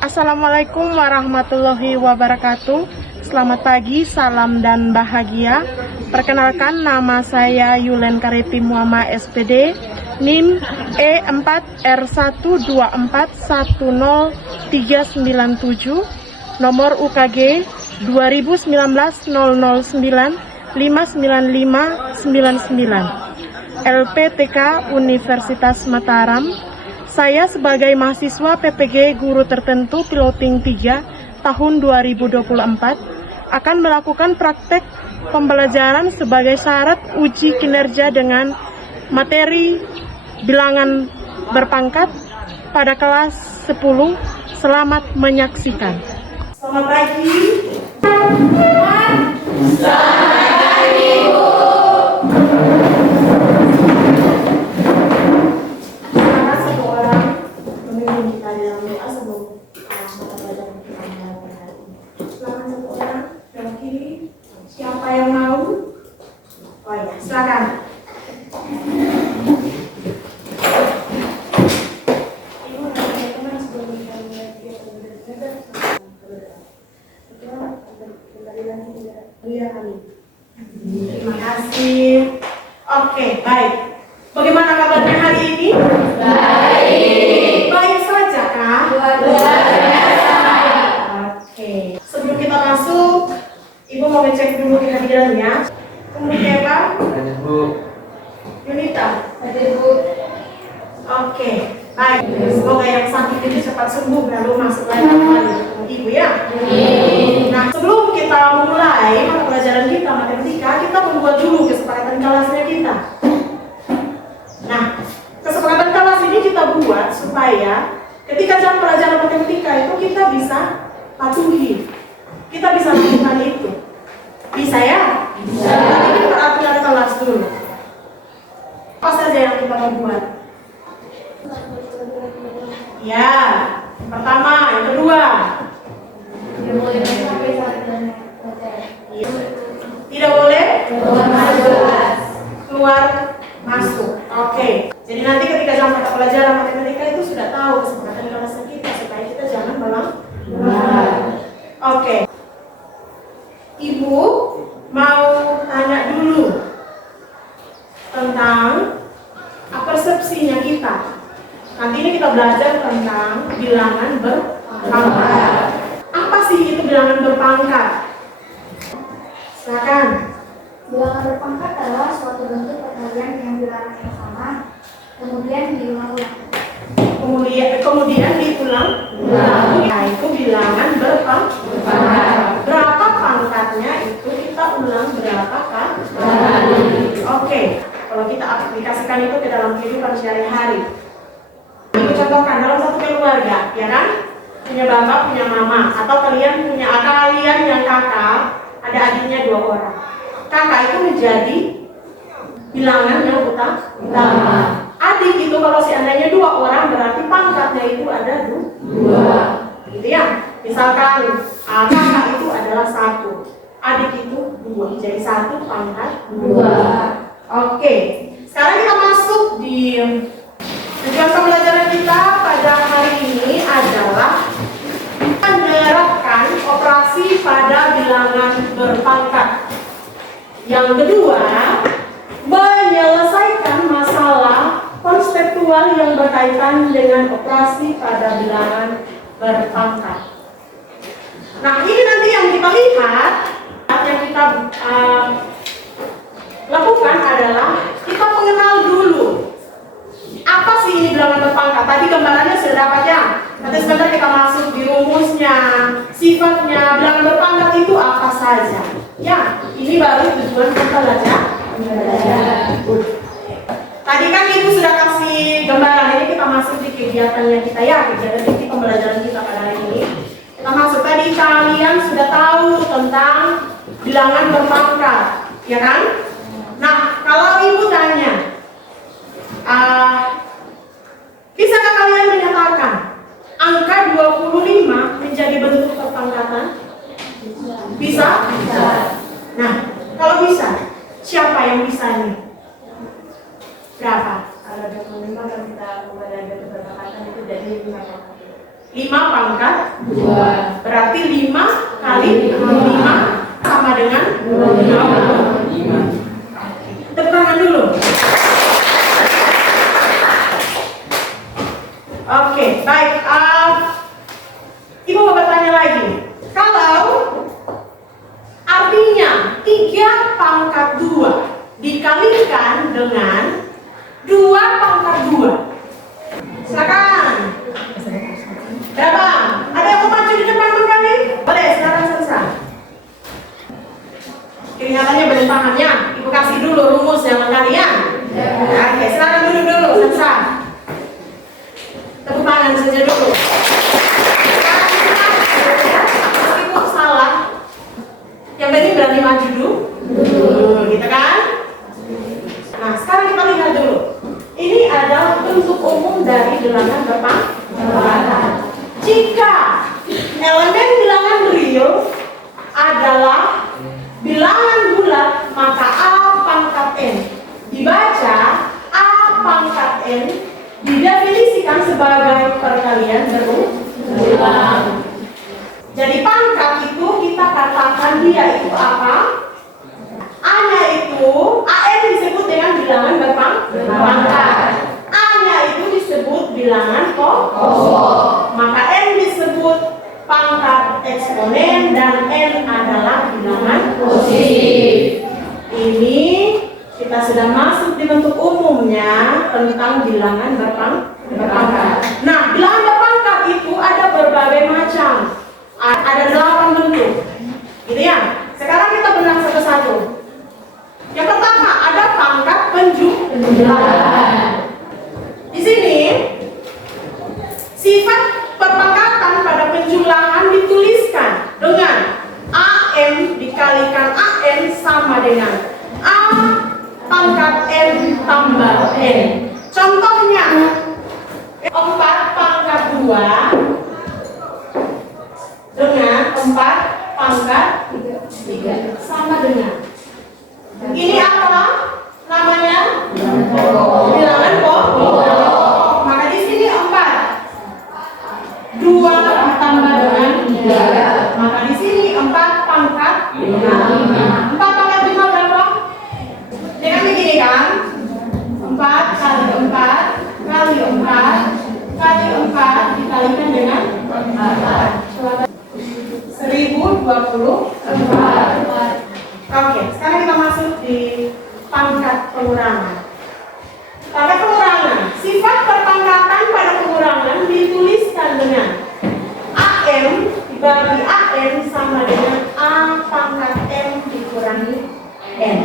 Assalamualaikum warahmatullahi wabarakatuh. Selamat pagi, salam dan bahagia. Perkenalkan, nama saya Yulen Kariti Muama SPD, NIM E4R1241037, nomor UKG 2019-009-59599, LPTK Universitas Mataram. Saya sebagai mahasiswa PPG Guru Tertentu Piloting 3 tahun 2024 akan melakukan praktek pembelajaran sebagai syarat uji kinerja dengan materi bilangan berpangkat pada kelas 10. Selamat menyaksikan. Selamat pagi. Siapa yang mau? Oh ya, silakan. Terima kasih. Oke, baik. Bagaimana kabarnya hari ini? Baik. Baik saja kah? Oke. Sebelum kita masuk, Ibu mau ngecek dulu kehadirannya. Kemudian apa? Ada Bu. Yunita. Ada Bu. Oke, baik. Semoga yang sakit ini cepat sembuh lalu masuk lagi ke Ibu ya. Nah, sebelum kita mulai mata pelajaran kita matematika, kita membuat dulu kesepakatan kelasnya kita. Nah, kesepakatan kelas ini kita buat supaya ketika jam pelajaran matematika itu kita bisa patuhi. Kita bisa melakukan itu. Bisa ya? Bisa. Tapi ini peraturan kelas dulu. Apa saja yang kita mau buat? Ya, yang pertama, yang kedua. Tidak boleh keluar masuk. Oke. Jadi nanti ketika jam mata pelajaran matematika itu sudah tahu kesepakatan kelas kita supaya kita jangan melanggar. Oke. Ibu mau tanya dulu tentang persepsinya kita. Nanti ini kita belajar tentang bilangan berpangkat. Apa sih itu bilangan berpangkat? Silakan. Bilangan berpangkat adalah suatu bentuk perkalian dengan bilangan yang sama, kemudian diulang-ulang. Kemudian diulang. Nah, itu bilangan berpangkat. Berapa pangkatnya itu kita ulang berapa kali? Oke. Kalau kita aplikasikan itu ke dalam kehidupan sehari-hari. Ibu contohkan dalam satu keluarga, ya kan? Punya bapak, punya mama, atau kalian punya kalian yang kakak, ada adiknya 2 orang. Kakak itu menjadi bilangan yang utama. Adik itu kalau seandainya 2 orang berarti pangkatnya itu ada 2. Gitu ya. Misalkan kakak itu adalah 1, adik itu 2, jadi 1 pangkat 2. Oke. Sekarang kita masuk di tujuan pembelajaran kita pada hari ini adalah menerapkan operasi pada bilangan berpangkat. Yang kedua, menyelesaikan masalah konseptual yang berkaitan dengan operasi pada bilangan berpangkat. Nah, ini nanti yang kita lihat, yang kita lakukan adalah kita mengenal dulu apa sih ini bilangan berpangkat. Tadi gambarannya sudah dapat ya. Nanti sebentar kita masuk di rumusnya, sifatnya bilangan berpangkat itu apa saja. Ya, ini baru tujuan kita belajar. Tadi kan Ibu sudah kasih gambaran, ini kita masuk di kegiatannya kita ya, kegiatan inti pembelajaran kita pada hari ini. Kita masuk tadi kalian sudah tahu tentang bilangan berpangkat, ya kan? Nah, kalau Ibu tanya, bisakah kalian menyatakan angka 25 menjadi bentuk perpangkatan? Bisa? Bisa. Nah, kalau bisa, siapa yang bisa ini? Berapa? Kalau 25 kan kita membagi beberapa kata itu jadi 5 kata. 5 pangkat 2. Berarti 5 kali 5 sama dengan 25. Tepuk tangan dulu. Oke, baik. Ibu mau bertanya lagi. Kalau artinya 3 pangkat 2 dikalikan dengan 2 pangkat 2. Silakan. Berapa? Ada yang mau maju di depan kali? Boleh, silakan Sansa. Kelihatannya belum pahamnya. Ibu kasih dulu rumus yang kalian. Oke, silakan dulu Sansa. Tepuk tangan saja dulu. Meskipun salah, yang penting berani maju dulu. Gitu kan? Nah, sekarang kita lihat dulu. Ini adalah bentuk umum dari bilangan berpangkat. Jika elemen bilangan real adalah bilangan bulat, maka A pangkat N dibaca A pangkat N didefinisikan sebagai perkalian berulang. Jadi pangkat itu kita katakan dia itu apa? A-nya itu, AN disebut dengan bilangan berpangkat. A-nya itu disebut bilangan kosong. Maka N disebut pangkat eksponen dan N adalah bilangan positif. Ini kita sudah masuk di bentuk umumnya tentang bilangan berpangkat. Nah, bilangan berpangkat itu ada berbagai macam. Ada 8 bentuk. Gitu ya. Sekarang kita bedah satu-satu. Yang pertama ada pangkat penjumlahan. Di sini sifat perpangkatan pada penjumlahan dituliskan dengan AM dikalikan AN sama dengan A pangkat N tambah N. Contohnya 4 pangkat 2 dengan 4 pangkat 3 sama dengan. Ini apa namanya? Bilangan pokok. Maka di sini 4 2 tambah dengan 3. Maka di sini 4 pangkat 5. 4 pangkat 5 berapa? Dengan begini kan? 4 kali 4 kali 4 kali 4 dikalikan dengan 4. 1024. Oke, sekarang kita masuk di pangkat pengurangan. Pangkat pengurangan, sifat perpangkatan pada pengurangan dituliskan dengan AM dibagi AN sama dengan A pangkat M dikurangi N.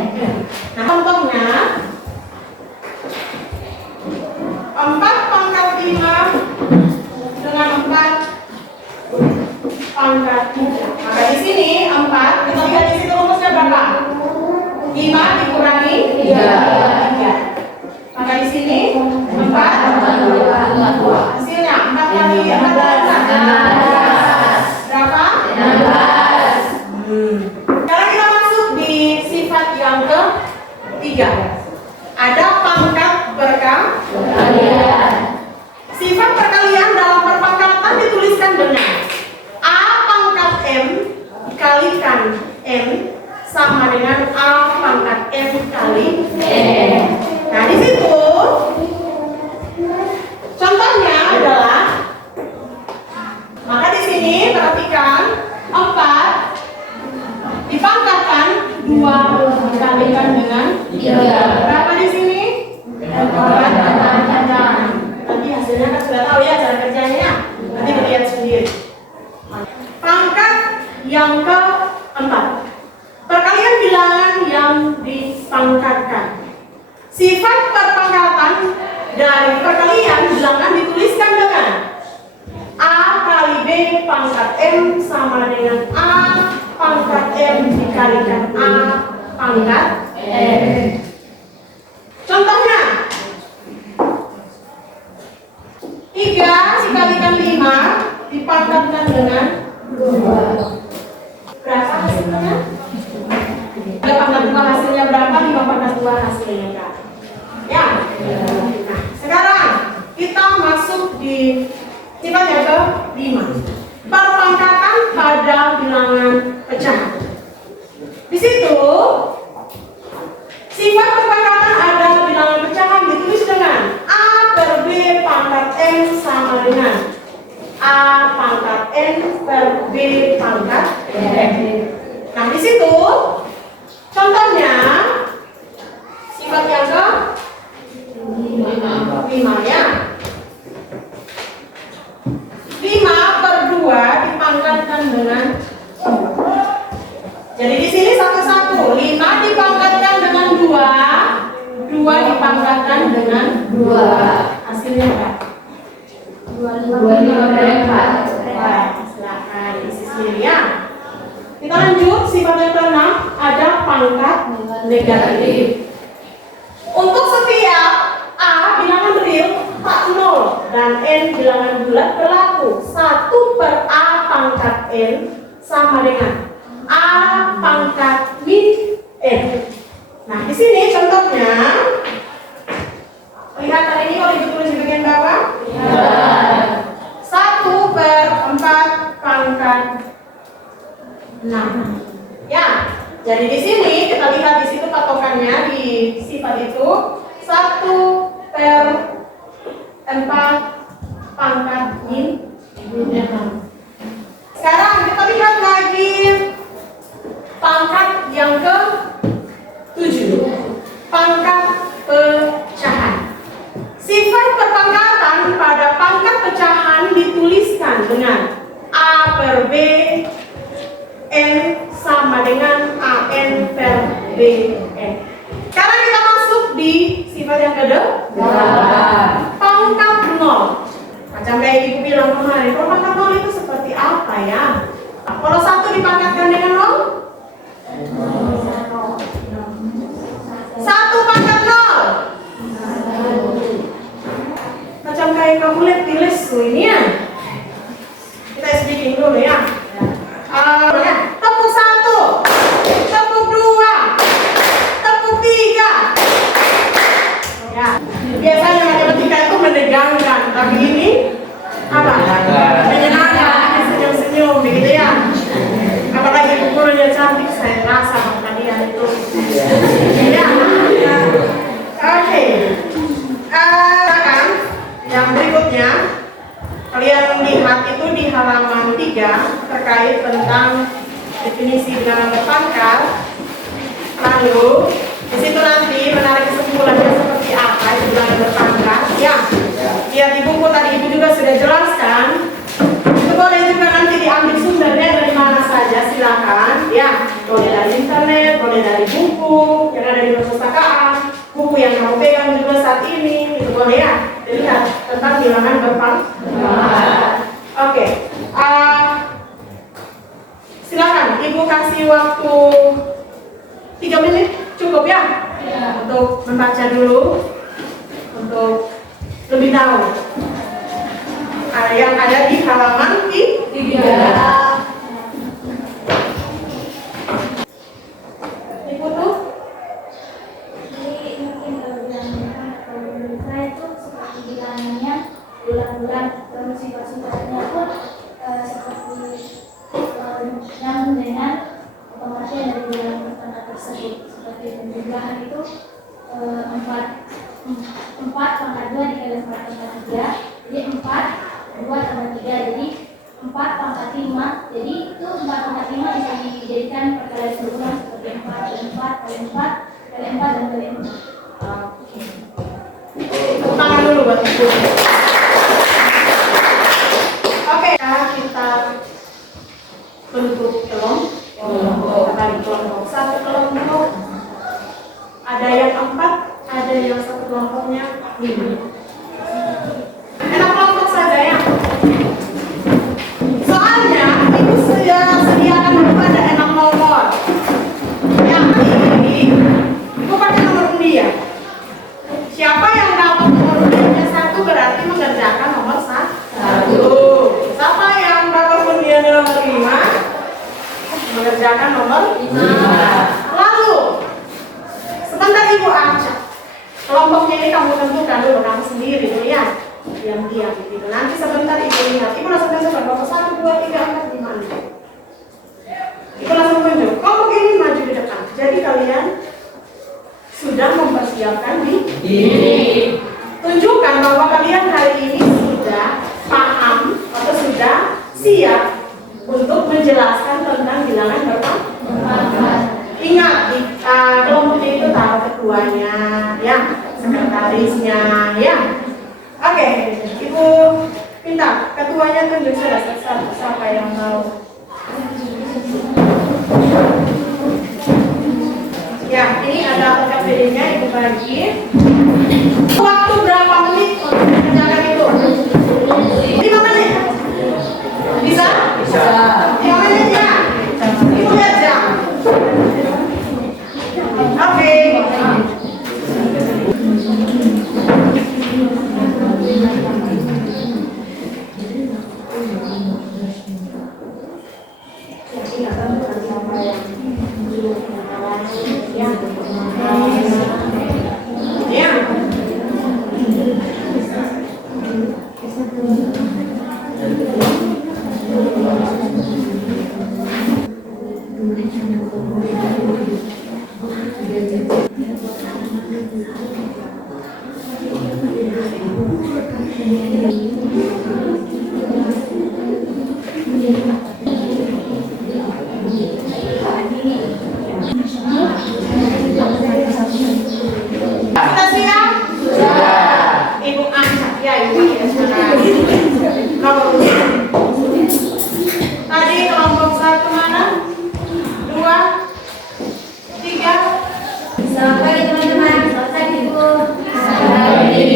Nah, contohnya 4 pangkat 5 dengan 4 pangkat 3. Maka di sini 4, kita lihat di situ rumusnya berapa? 5 dikurangi 3. Maka di sini 4 hasilnya 4 kali 4 berapa? 16. Sekarang kita masuk di sifat yang ketiga. Ada pangkat perkalian. Sifat perkalian dalam perpangkatan dituliskan dengan A pangkat M dikalikan M sama dengan A pangkat M kali N. Nah, di situ contohnya adalah, maka di sini perhatikan 4 dipangkatkan 2 dikalikan dengan 3. Berapa di sini? 4. Nanti hasilnya kan sudah tahu ya cara kerjanya. Nanti melihat sendiri. Pangkat yang keempat, perkalian bilangan yang dipangkatkan. Sifat perpangkatan dari perkalian bilangan dituliskan dengan A kali B pangkat M sama dengan A pangkat M dikalikan A pangkat M. Contohnya 3 dikalikan 5 dipangkatkan dengan 2. Berapa hasilnya? 3 pangkat 2 hasilnya berapa? 5 pangkat 2 hasilnya berapa? Ya. Nah, sekarang kita masuk di sifat yang ke-5. pangkat N per B pangkat N. Nah, di situ contohnya sifat yang ke 5 ya. 5 per 2 dipangkatkan dengan 2. Jadi di sini satu-satu. 5 dipangkatkan dengan 2, 2 dipangkatkan dengan 2. Hasilnya apa? 25 per 4. Silakan isi sendiri ya. Kita lanjut sifat yang ke-6, ada pangkat negatif. Untuk setiap A bilangan real tak 0 dan N bilangan bulat berlaku 1 per A pangkat N sama dengan A pangkat min N. Nah, di sini contohnya lihat tadi ini kalau ditulis di bagian bawah. 1 per 4 pangkat 6. Ya, jadi di sini kita lihat di situ patokannya di sifat itu 1 per 4 pangkat min 6. Sekarang kita lihat lagi pangkat yang ke-7, pangkat pecahan. Sifat perpangkatan pada pangkat pecahan dituliskan dengan A per B N sama dengan AN per BN. Sekarang kita masuk di sifat yang ke-8, pangkat 0. Macam kayak ibu bilang kemarin, kalau pangkat 0 itu seperti apa ya? Kalau 1 dipangkatkan dengan 0, 1 pangkat 0. Macam kayak kamu lihat di les ini ya. Kita speaking dulu ya. Tepuk 1, tepuk 2, tepuk 3. Ya, biasanya matematika itu menegangkan, tapi ini apa? Menyenangkan, senyum-senyum, begitu ya. Apalagi gurunya cantik, saya rasa sama kalian itu. Ya, oke. Yang berikutnya kalian lihat itu di halaman 3 terkait tentang definisi bilangan berpangkat. Lalu di situ nanti menarik kesimpulannya seperti apa itu bilangan berpangkat. Ya, lihat di buku tadi ibu juga sudah jelaskan. Itu boleh juga nanti diambil sumbernya dari mana saja, silakan. Ya, boleh dari internet, boleh dari buku yang ada di perpustakaan, buku yang kamu pegang juga saat ini, itu boleh ya. Lihat tentang bilangan berpangkat. Oke, silakan ibu kasih waktu 3 menit cukup ya, untuk membaca dulu, untuk lebih tahu yang ada di halaman 3. Ibu tuh bilangannya bulan-bulan, terus sifat-sifatnya pun seperti yang dengan otomatis dari bilangan berpangkat tersebut. Seperti penjumlahan itu 4 pangkat 2 dikali 4 pangkat 3, jadi 4 2 tambah 3, jadi 4 pangkat 5. Jadi itu 4 pangkat 5 bisa dijadikan perkalian berulang seperti 4 kali 4 kali 4 kali 4 dan kali 4. Tepuk tangan dulu buat ibu. Oke, kita bentuk kelompok. Satu kelompok ada yang 4, ada yang satu kelompoknya 5. Enak kelompok saja ya. Soalnya ibu sudah sediakan dulu ada 6 nomor. Yang ini ibu pakai nomor undian. Siapa yang dapat nomor undiannya 1 berarti mengerjakan nomor 1. Siapa yang dapat undiannya nomor 5 mengerjakan nomor 5. Lalu sebentar ibu acak. Kelompoknya ini kamu tentukan dulu kamu sendiri dulu ya. Diam-diam gitu. Nanti sebentar ibu lihat. Ibu langsung tentukan nomor 1, 2, 3, 4, 5, 6. Ibu langsung tunjuk. Kelompok ini maju ke depan. Jadi kalian sudah mempersiapkan diri. Tunjukkan bahwa kalian hari ini sudah paham atau sudah siap untuk menjelaskan tentang bilangan berpangkat. Ingat, kelompoknya itu tahu ketuanya, ya, sekretarisnya, ya. Oke, Ibu minta ketuanya tunjuk sudah siapa yang mau. Ya, ini ada OKPD-nya, Ibu bagi. Waktu berapa menit untuk mengerjakan itu? 5 menit. Bisa? Bisa. 5 menit ya? Ibu lihat jam. Oke. Sudah siap? Sudah. Ibu angkat ya, Ibu ya sekarang. Nomor 2. Tadi kelompok 1 mana? 2, 3. Selamat pagi teman-teman. Selamat pagi Bu. Selamat pagi.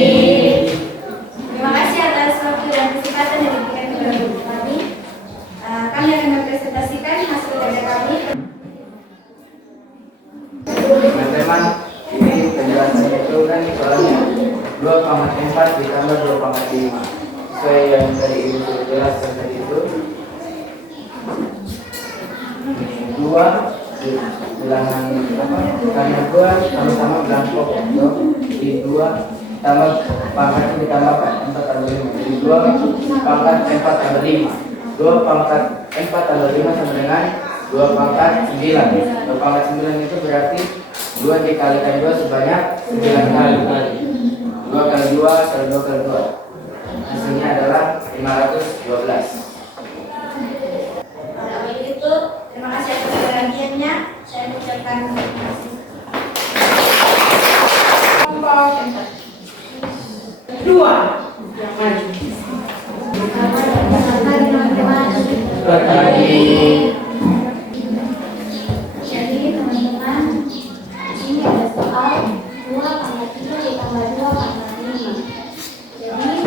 Terima kasih atas waktu dan kesempatan yang diberikan kepada guru kami. Kami akan mempresentasikan hasil kerja kami. Teman-teman, ini penjelasan itu kan soalnya 2,4 ditambah 2,5. Sesuai yang tadi Ibu jelaskan tadi itu 2 bilangan apa? Karena 2 sama-sama bilang pokok di 2 tambah pangkat ditambah 4 tambah 5. Jadi 2 pangkat 4 tambah 5. 2 pangkat 4 tambah 5 sama dengan 2 pangkat 9. 2 pangkat 9 itu berarti 2 dikalikan 2 sebanyak 9 kali. 2 kali 2 kali 2 kali 2. Hasilnya adalah 512. Oleh itu, terima kasih atas perhatiannya. Saya mengucapkan terima kasih. Kelompok 2. Yang maju. Selamat pagi teman-teman. Selamat pagi. Jadi teman-teman, di sini ada soal 2 pangkat 3 ditambah 2 pangkat 5. Jadi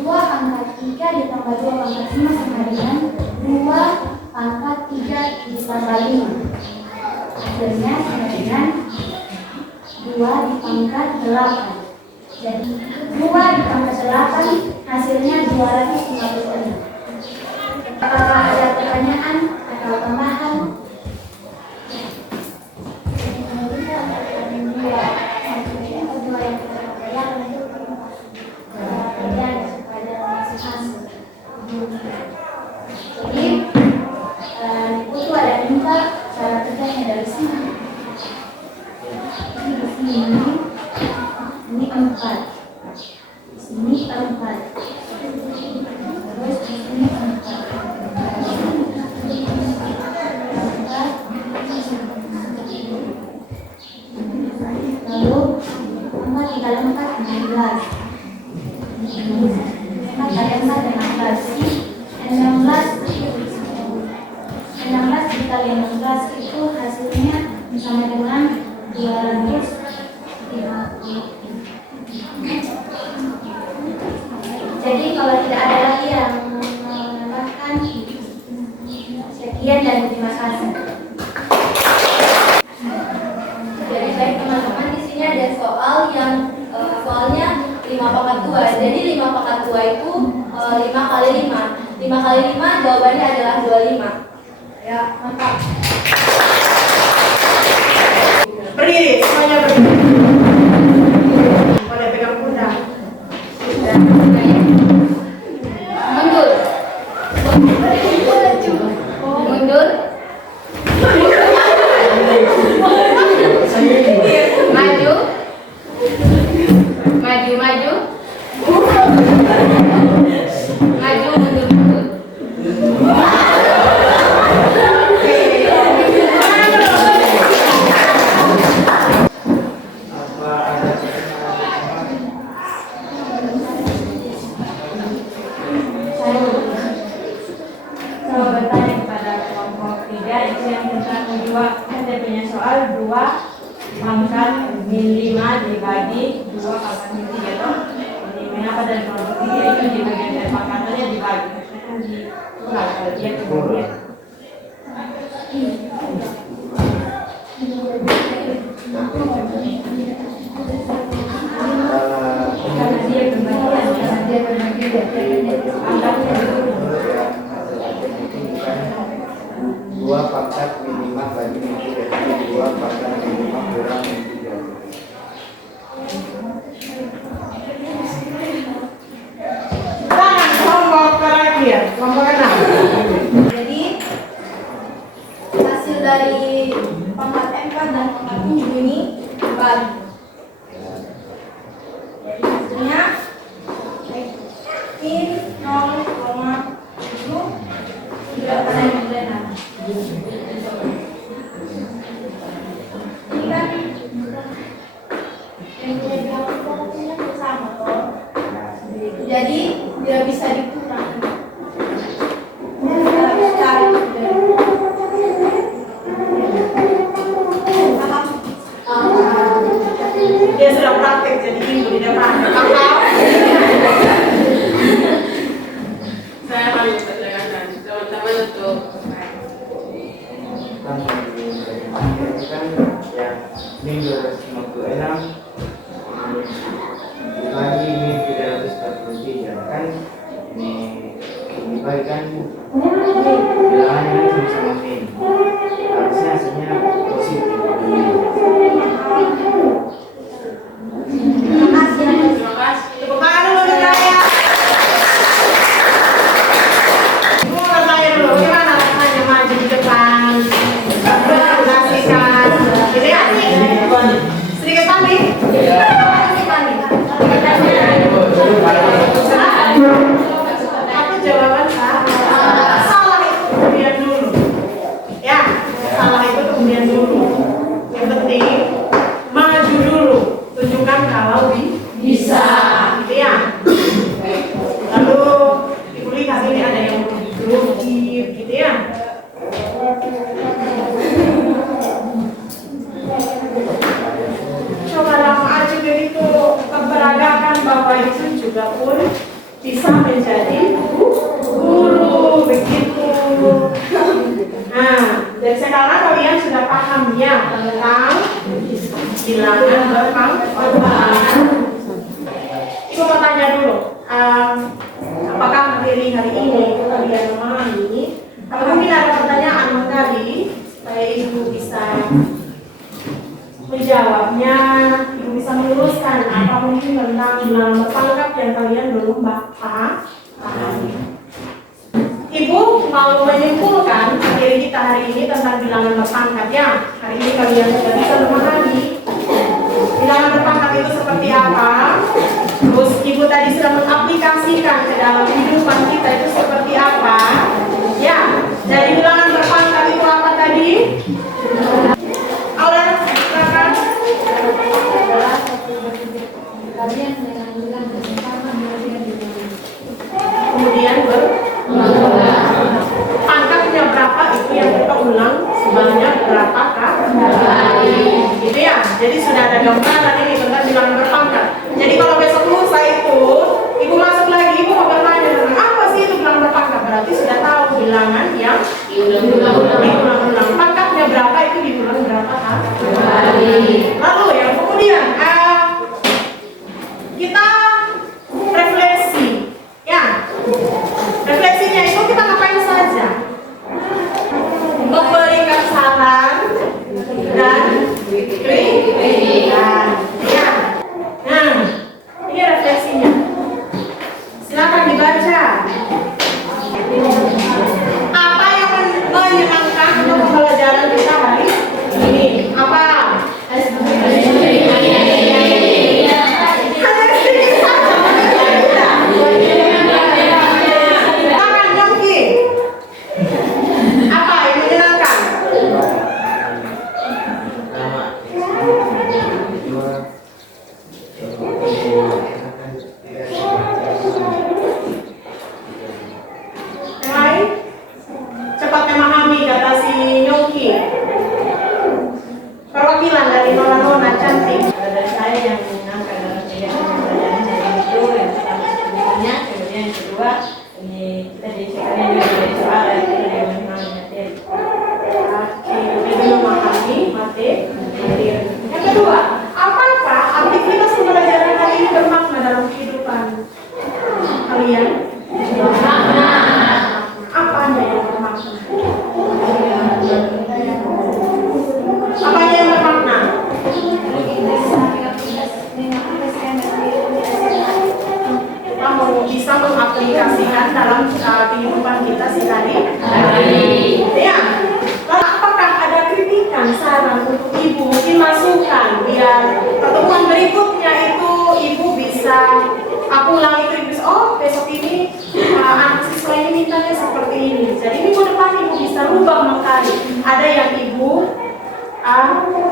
2 pangkat 3 ditambah 2 pangkat 5 sama dengan 2 pangkat 3 ditambah 5. Hasilnya sama dengan 2 dipangkat 8. Jadi 2 dipangkat 8 hasilnya 256. Apakah ada pertanyaan atau tambahan? Jadi itu ada 5 cara kerjanya dari sini. Ini 4. Di sini 4. Terus di sini 4. Lalu 4 dikali 4 16. 4 kali 4 16. 16 dikali 16 itu hasilnya sama dengan 250. Jadi kalau tidak ada lagi yang menambahkan, sekian dan terima kasih. Jadi baik teman-teman, di sini ada soal yang soalnya 5 pangkat 2. Jadi 5 pangkat 2 itu 5 kali 5. 5 kali 5 jawabannya adalah 25. Ya, mantap. Berdiri, semuanya berdiri. Boleh pegang pundak. Mundur. Mundur. Maju. Maju, maju. Maju, mundur, mundur. Coba bertanya kepada kelompok 3 itu yang tentang dua, saya punya soal 2 pangkat min 5 dibagi 2 pangkat min 3 toh. Ini mengapa dari kelompok 3 itu di bagian dari pangkatannya dibagi? Maksudnya kan dikurangi kalau dia kemudian. Karena dia berbagian dua pangkat minimal bagi min 3, jadi 2 pangkat minimal kurang min 3. Tangan kelompok terakhir, kelompok 6. Jadi hasil dari pangkat 4 dan pangkat 7 ini dibagi. Jadi hasilnya min 0,7 tidak pada yang benar. Ini kan yang punya bilangan pokoknya sama toh. Jadi tidak bisa dikurangi. Dia sudah praktek jadi ibu di depan. Kakak. Saya paling persilakan teman-teman untuk Kan yang min 256 dibagi min 343 kan ini dibagikan bilangannya sama-sama min, harusnya hasilnya positif. terima kasih. Tepuk tangan dulu untuk saya. Ibu mau bertanya dulu, bagaimana rasanya maju di depan? Presentasikan. Gitu ya? Sedikit panik? Sedikit panik. Aku jawaban salah itu kemudian dulu. Ya, salah itu kemudian dulu. Yang penting maju dulu. Tunjukkan kalau bisa. Gitu ya. Lalu Ibu lihat ini ada yang berukir gitu ya. Cobalah maju begitu keberagaman bahwa itu juga pun bisa menjadi guru begitu. Nah, dari sekarang kalian sudah paham ya tentang bilangan berpangkat. Ibu mau tanya dulu, apakah hari ini kalian memahami? Kalau mungkin ada pertanyaan menggali, supaya ibu bisa menjawabnya, ibu bisa meluruskan apa mungkin tentang bilangan berpangkat yang kalian belum pahami. Ibu mau menyimpulkan materi kita hari ini tentang bilangan berpangkat ya. Hari ini kalian sudah bisa memahami bilangan berpangkat itu seperti apa. Terus ibu tadi sudah mengaplikasikan ke dalam kehidupan kita itu seperti apa. Ya, dari bilangan berpangkat itu apa tadi? Aula, silakan. Kalian dengan bilang bersama Kemudian pangkatnya berapa itu yang kita ulang sebanyak berapa kali. Gitu ya. Jadi sudah ada gambaran ini tentang bilangan berpangkat. Jadi kalau besok lusa itu ibu masuk lagi, ibu mau bertanya tentang apa sih itu bilangan berpangkat, berarti sudah tahu bilangan yang diulang-ulang. Pangkatnya berapa itu diulang berapa kali. Lalu yang kemudian kita refleksi ya. Refleksinya itu kita ngapain saja? Memberikan saran dan kritikan ya. Nah, ini refleksinya. Silakan dibaca. Apa yang menyenangkan bisa rubah mengkali. Ada yang ibu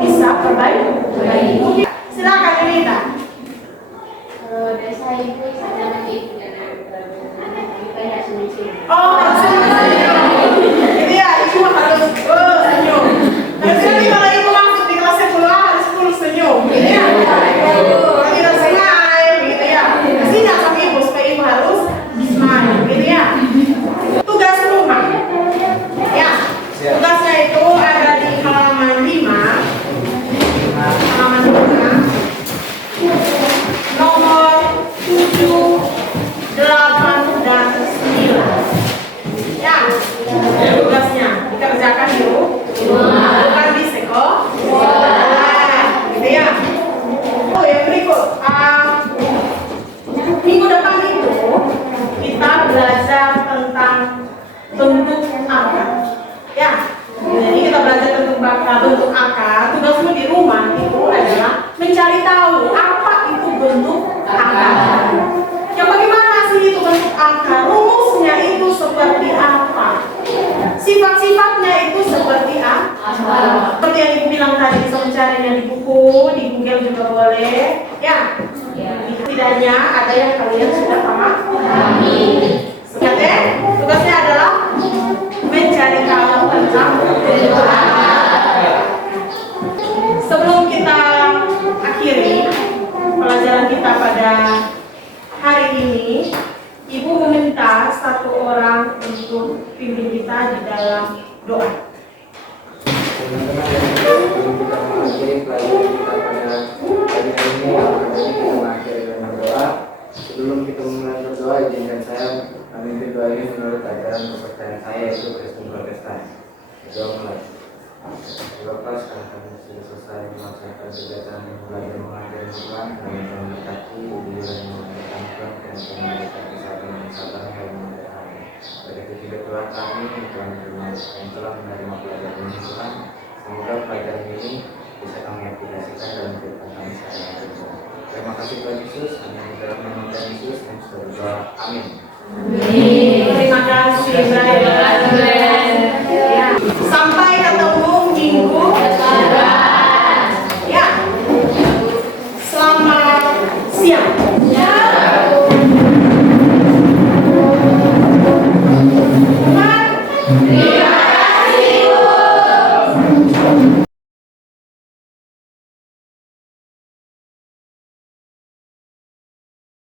bisa perbaiki. Silakan Rita. Desa ibu sana nanti kayak senyum. Oh, harus senyum. Jadi ya, ibu harus senyum. Nanti kalau ibu masuk di kelas sekolah harus full senyum. Gitu ya. Lagi harus smile, gitu ya. Kasihnya sama ibu supaya ibu harus smile, gitu ya. Tugas rumah. Ya, tugasnya itu ada di halaman 5. Halaman 5. Nomor 7, 8, dan 9. Ya, tugasnya dikerjakan yuk. Bukan di sekolah. Gitu ya. Oh, yang berikut. Minggu depan itu kita belajar tentang bentuk angka. Ya. Jadi kita belajar bentuk angka. Tugasmu di rumah itu adalah mencari tahu apa itu bentuk angka. Yang bagaimana sih itu bentuk angka? Rumusnya itu seperti apa? Sifat-sifatnya itu seperti apa? Seperti yang ibu bilang tadi, bisa mencarinya di buku, di Google juga boleh. Ya. Setidaknya ada yang kalian sudah paham. Ingat ya, tugasnya adalah mencari tahu tentang bentuk angka. Sebelum kita akhiri pelajaran kita pada hari ini, ibu meminta satu orang untuk pimpin kita di dalam doa. Teman-teman, sebelum kita mengakhiri pelajaran kita pada hari ini, kita mengakhiri dengan doa. Sebelum kita mulai berdoa, izinkan saya memimpin doa ini menurut ajaran kepercayaan saya, yaitu Kristen Protestan. Doa mulai. Bapak, sekarang kami sudah selesai melaksanakan kegiatan yang belajar mengajar Tuhan, kami memberkati diri dan memberkati Tuhan, dan memberikan kesehatan dan kesabaran yang memberkati. Pada ketiga Tuhan kami, Tuhan yang telah menerima pelajaran ini Tuhan, semoga pelajaran ini bisa kami aplikasikan dalam kehidupan kami sehari-hari. Terima kasih Tuhan Yesus, hanya di dalam nama Tuhan Yesus kami sudah berdoa. Amin. Terima kasih. Ya. Sampai ketemu minggu depan. Ya. Selamat siang.